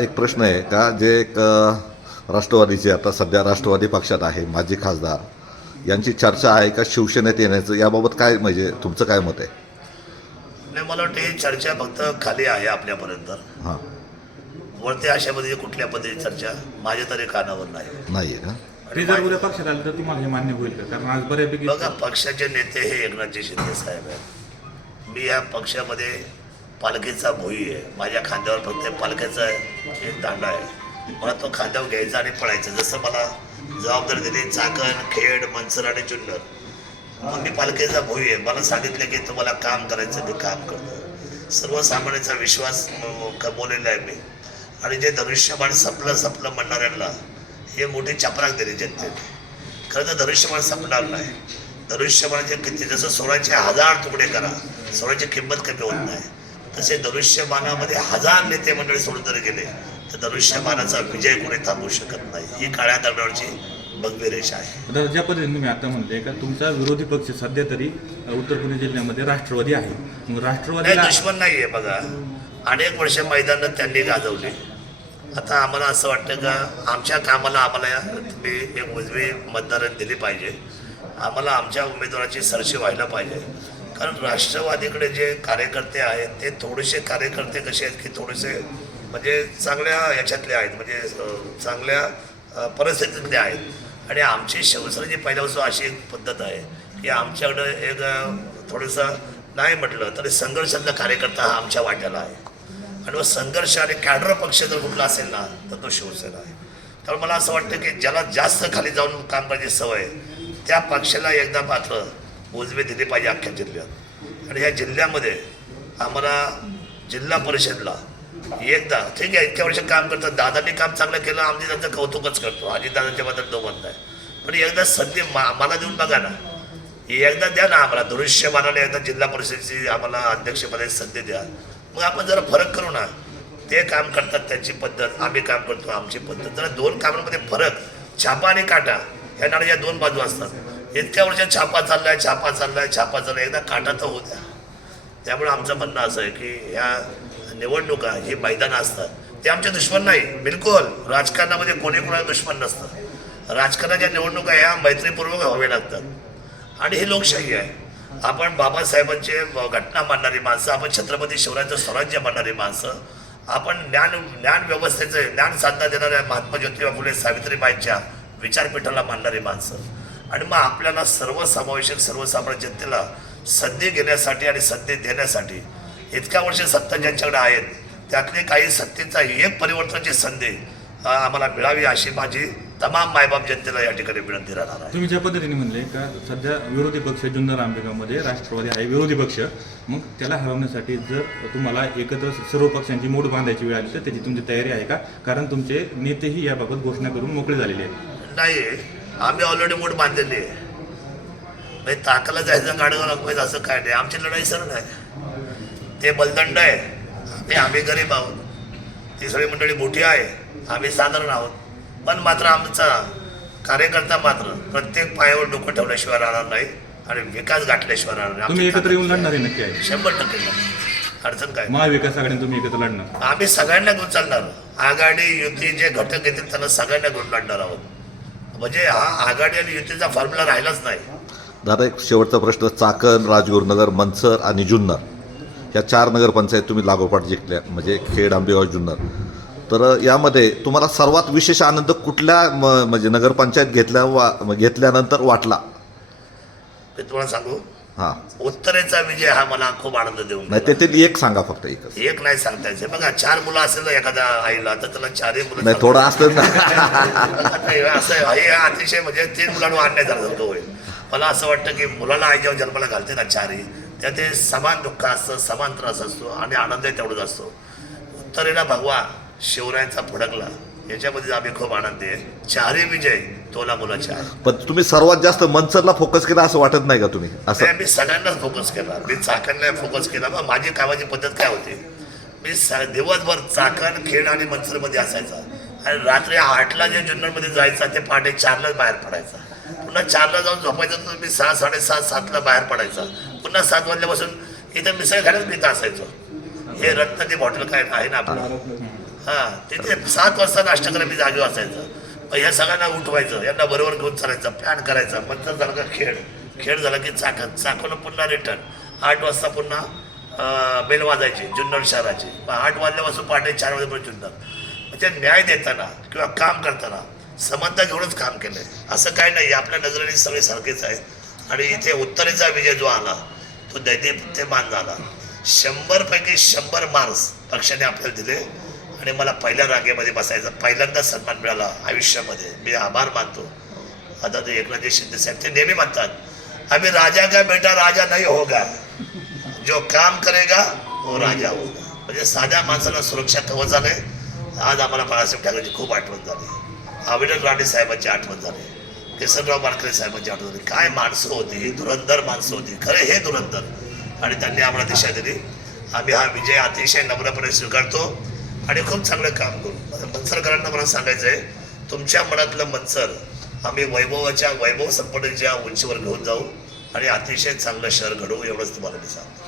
एक प्रश्न आहे का जे एक राष्ट्रवादीचे आता सध्या राष्ट्रवादी पक्षात आहे माजी खासदार यांची चर्चा आहे का शिवसेनेत येण्याचं, याबाबत काय म्हणजे तुमचं काय मत आहे? नाही, मला वाटतं ही चर्चा फक्त खाली आहे आपल्यापर्यंत. हां, वरती अशा पद्धतीची कुठल्या पद्धतीची चर्चा माझ्या तरी कानावर नाही आहे का? ते जर उद्या पक्षात आलं तर तुम्हाला हे मान्य होईल का? कारण आज बऱ्यापैकी बघा, पक्षाचे नेते हे एकनाथजी शिंदे साहेब आहेत. मी या पक्षामध्ये पालखीचा भोई आहे. माझ्या खांद्यावर फक्त पालखीचा एक दांडा आहे. मला तो खांद्यावर घ्यायचा आणि पळायचं. जसं मला जबाबदारी दिली चाकण, खेड, मनसर आणि जुन्नर, मग मी पालखीचा भोई आहे. मला सांगितलं की तुम्हाला काम करायचं, मी काम करतो. सर्वसामान्यांचा विश्वास कमवलेला आहे मी. आणि जे धनुष्यबाण सपलं म्हणणाऱ्यांना हे मोठी चपराक दिली जनतेने. खरं तर धनुष्यबाण संपणार नाही. धनुष्यबाणाचे किती, जसं सोन्याचे 1000 तुकडे करा, सोन्याची किंमत कमी होत नाही, तसे धनुष्यबाणामध्ये 1000 नेते मंडळी सोडून जरी गेले तर धनुष्यबाणाचा विजय कोणी थांबवू शकत नाही. ही काळ्या दगडावरची भगवी रेषा आहे. आता ज्या पद्धतीने तुम्ही आता म्हणले का तुमचा विरोधी पक्ष सध्या तरी उत्तर पुणे जिल्ह्यामध्ये राष्ट्रवादी आहे. मग राष्ट्रवादीला दुश्मन नाही आहे. बघा, अनेक वर्ष मैदानात त्यांनी गाजवले. आता आम्हाला असं वाटतं का आमच्या कामाला आम्हाला तुम्ही एक उजवी मतदारांनी दिली पाहिजे. आम्हाला आमच्या उमेदवाराची सरशी व्हायला पाहिजे. कारण राष्ट्रवादीकडे जे कार्यकर्ते आहेत ते थोडेसे कार्यकर्ते कसे आहेत की थोडेसे म्हणजे चांगल्या याच्यातले आहेत, म्हणजे चांगल्या परिस्थितीतले आहेत. आणि आमची शिवसेनेची पहिल्यापासून अशी एक पद्धत आहे की आमच्याकडं एक थोडंसं नाही म्हटलं तरी संघर्षातला कार्यकर्ता हा आमच्या वाट्याला आहे. आणि मग संघर्ष आणि कॅडर पक्ष जर कुठला असेल ना तर तो शिवसेना आहे. त्यामुळे मला असं वाटतं की ज्याला जास्त खाली जाऊन काम करायची सवय त्या पक्षाला एकदा मात्र उजवी दिली पाहिजे अख्ख्या जिल्ह्यात. आणि ह्या जिल्ह्यामध्ये आम्हाला जिल्हा परिषदला एकदा ठीक आहे, इतक्या वर्ष काम करतात, दादांनी काम चांगलं केलं, आम्ही त्यांचं कौतुकच करतो, अजितदादांच्या बद्दल दोमत नाही. पण एकदा संधी मला देऊन बघा ना, एकदा द्या ना आम्हाला. धनुष्यबाणाने एकदा जिल्हा परिषदेची आम्हाला अध्यक्षपदाची संधी द्या. मग आपण जरा फरक करू ना. ते काम करतात त्यांची पद्धत, आम्ही काम करतो आमची पद्धत. जरा दोन कामांमध्ये फरक, छापा आणि काटा ह्या नाण्याच्या दोन बाजू असतात. इतक्या वर्षात छापा चाललाय, एकदा काटा तर होऊ द्या. त्यामुळे आमचं म्हणणं असं आहे की ह्या निवडणुका ही मैदानं असतात, ते आमचे दुश्मन नाही. बिलकुल राजकारणामध्ये कोणी कोणाला दुश्मन नसतं. राजकारणाच्या निवडणुका ह्या मैत्रीपूर्वक व्हाव्या लागतात आणि ही लोकशाही आहे. आपण बाबासाहेबांचे घटना मांडणारी माणसं, आपण छत्रपती शिवरायांचं स्वराज्य मांडणारी माणसं, आपण ज्ञान व्यवस्थेचे ज्ञान साधना देणाऱ्या महात्मा ज्योतिबा फुले सावित्रीबाईंच्या विचारपीठाला मांडणारी माणसं. आणि मग आपल्याला सर्वसमावेशक सर्वसामान्य जनतेला संधी घेण्यासाठी आणि संधी देण्यासाठी इतक्या वर्ष सत्ता ज्यांच्याकडे आहेत त्यातली काही सत्तेचा एक परिवर्तनाची संधी आम्हाला मिळावी अशी माझी तमाम मायबाप जनतेला या ठिकाणी विनंती राहणार आहे. तुम्ही ज्या पद्धतीने म्हणले का सध्या विरोधी पक्ष जुन्नर आंबेगावमध्ये राष्ट्रवादी आहे विरोधी पक्ष, मग त्याला हरवण्यासाठी जर तुम्हाला एकत्र सर्व पक्षांची मोड बांधायची वेळ आली तर त्याची तुमची तयारी आहे का? कारण तुमचे नेतेही याबाबत घोषणा करून मोकळे झालेले आहेत. नाही, आम्ही ऑलरेडी मोड बांधलेली आहे. म्हणजे ताकाला जायचं गाडीवर दाखवायचं असं काय नाही. आमची लढाई सरळ आहे, ते बलदंड आहे. आम्ही गरीब आहोत, ती सगळी मंडळी मोठी आहे, आम्ही साधारण आहोत. पण मात्र आमचा कार्यकर्ता मात्र प्रत्येक पायावर डोकं ठेवल्याशिवाय राहणार नाही आणि विकास गाठल्याशिवाय राहणार नाही. तुम्ही एकत्र येऊन लढणार आहे नक्की आहे? 100% लढणार. अडचण काय? महाविकास आघाडीने तुम्ही एकत्र लढणार? आम्ही सगळ्यांना घेऊन चालणार. आघाडी युती जे घटक येतील त्यांना सगळ्यांना घेऊन लढणार आहोत. म्हणजे हा आघाडी आणि युतीचा फॉर्म्युला राहिलाच नाही. दादा, एक शेवटचा प्रश्न. चाकण, राजगुरुनगर, मनसर आणि जुन्नर या 4 नगरपंचायत तुम्ही लागोपाठ जिंकल्या, म्हणजे खेड, आंबेगाव, जुन्नर. तर यामध्ये तुम्हाला सर्वात विशेष आनंद कुठल्या म्हणजे नगरपंचायत घेतल्यानंतर वाटला? ते तुम्हाला सांगू, हां, उत्तरेचा विजय हा मला खूप आनंद देऊन नाही गेला. त्यातील एक सांगा फक्त. एक नाही सांगता यायचं. बघा, 4 मुलं असेल ना एखाद्या आईला तर त्याला 4ही मुलं नाही, थोडं असतं ना. असं हे अतिशय म्हणजे 3 मुलांवर अन्याय झाला होईल. मला असं वाटतं की मुलाला आई जेव्हा जन्माला घालते ना 4ही, त्या ते समान दुःख असतं, समान त्रास असतो आणि आनंदही तेवढाच असतो. उत्तरेला भगवा शिवरायांचा फडकला, याच्यामध्ये आम्ही खूप आनंदी आहे. 4ही विजय तोला मुलाच्या आहे. पण तुम्ही सर्वात जास्त मनसरला फोकस केला असं वाटत नाही का तुम्ही? असं मी सगळ्यांनाच फोकस केला. मी चाकणला फोकस केला. मग माझी कामाची पद्धत काय होती, मी दिवसभर चाकण, खेड आणि मनसरमध्ये असायचा आणि रात्री 8ला जे जुन्नरमध्ये जायचा ते पहाटे 4लाच बाहेर पडायचा. पुन्हा 4ला जाऊन झोपायचं तर मी 6, 7:30, 7ला बाहेर पडायचा. पुन्हा 7 वाजल्यापासून इथं मिसळ खाण्यात मी इथं असायचो. हे रत्नाची बॉटल काय आहे ना आपलं, हां तिथे 7 वाजता नाश्ता करायला मी जागे वाचायचं. मग या सगळ्यांना उठवायचं, यांना बरोबर घेऊन चालायचं, प्लॅन करायचा. मंतर झाला का खेळ झाला की चाकण पुन्हा रिटर्न 8 वाजता पुन्हा बेल वाजायची जुन्नर शहराची. मग 8 वाजल्यापासून पहाटे 4 वाजेपर्यंत जुन्नर. म्हणजे न्याय देताना किंवा काम करताना समानता घेऊनच काम केलंय. असं काय नाही, आपल्या नजरेने सगळे सारखेच आहे. आणि इथे उत्तरेचा विजय जो आला तो दैदिप्यमान झाला. 100 पैकी 100 मार्क्स पक्षाने आपल्याला दिले आणि मला पहिल्या रांगेमध्ये बसायचा पहिल्यांदा सन्मान मिळाला आयुष्यामध्ये. मी आभार मानतो. आता ते एकनाथजी शिंदे साहेब ते नेहमी म्हणतात, अभी राजा का बेटा राजा नहीं होगा, जो काम करेगा वो राजा होगा. म्हणजे साध्या माणसाला सुरक्षा कवच झाले. आज आम्हाला बाळासाहेब ठाकरेंची खूप आठवण झाली, आविडन राणे साहेबांची आठवण झाली, केसरराव मारकरे साहेबांची आठवण झाली. काय माणसं होती, धुरंधर माणसं होती, खरे हे धुरंधर. आणि त्यांनी आम्हाला दिशा दिली. आम्ही हा विजय अतिशय नम्रपणे स्वीकारतो आणि खूप चांगलं काम करू. मनसरकरांना मला सांगायचं आहे, तुमच्या मनातलं मनसर आम्ही वैभव संपन्नतेच्या उंचीवर घेऊन जाऊ आणि अतिशय चांगलं शहर घडवू, एवढंच तुम्हाला मी सांगतो.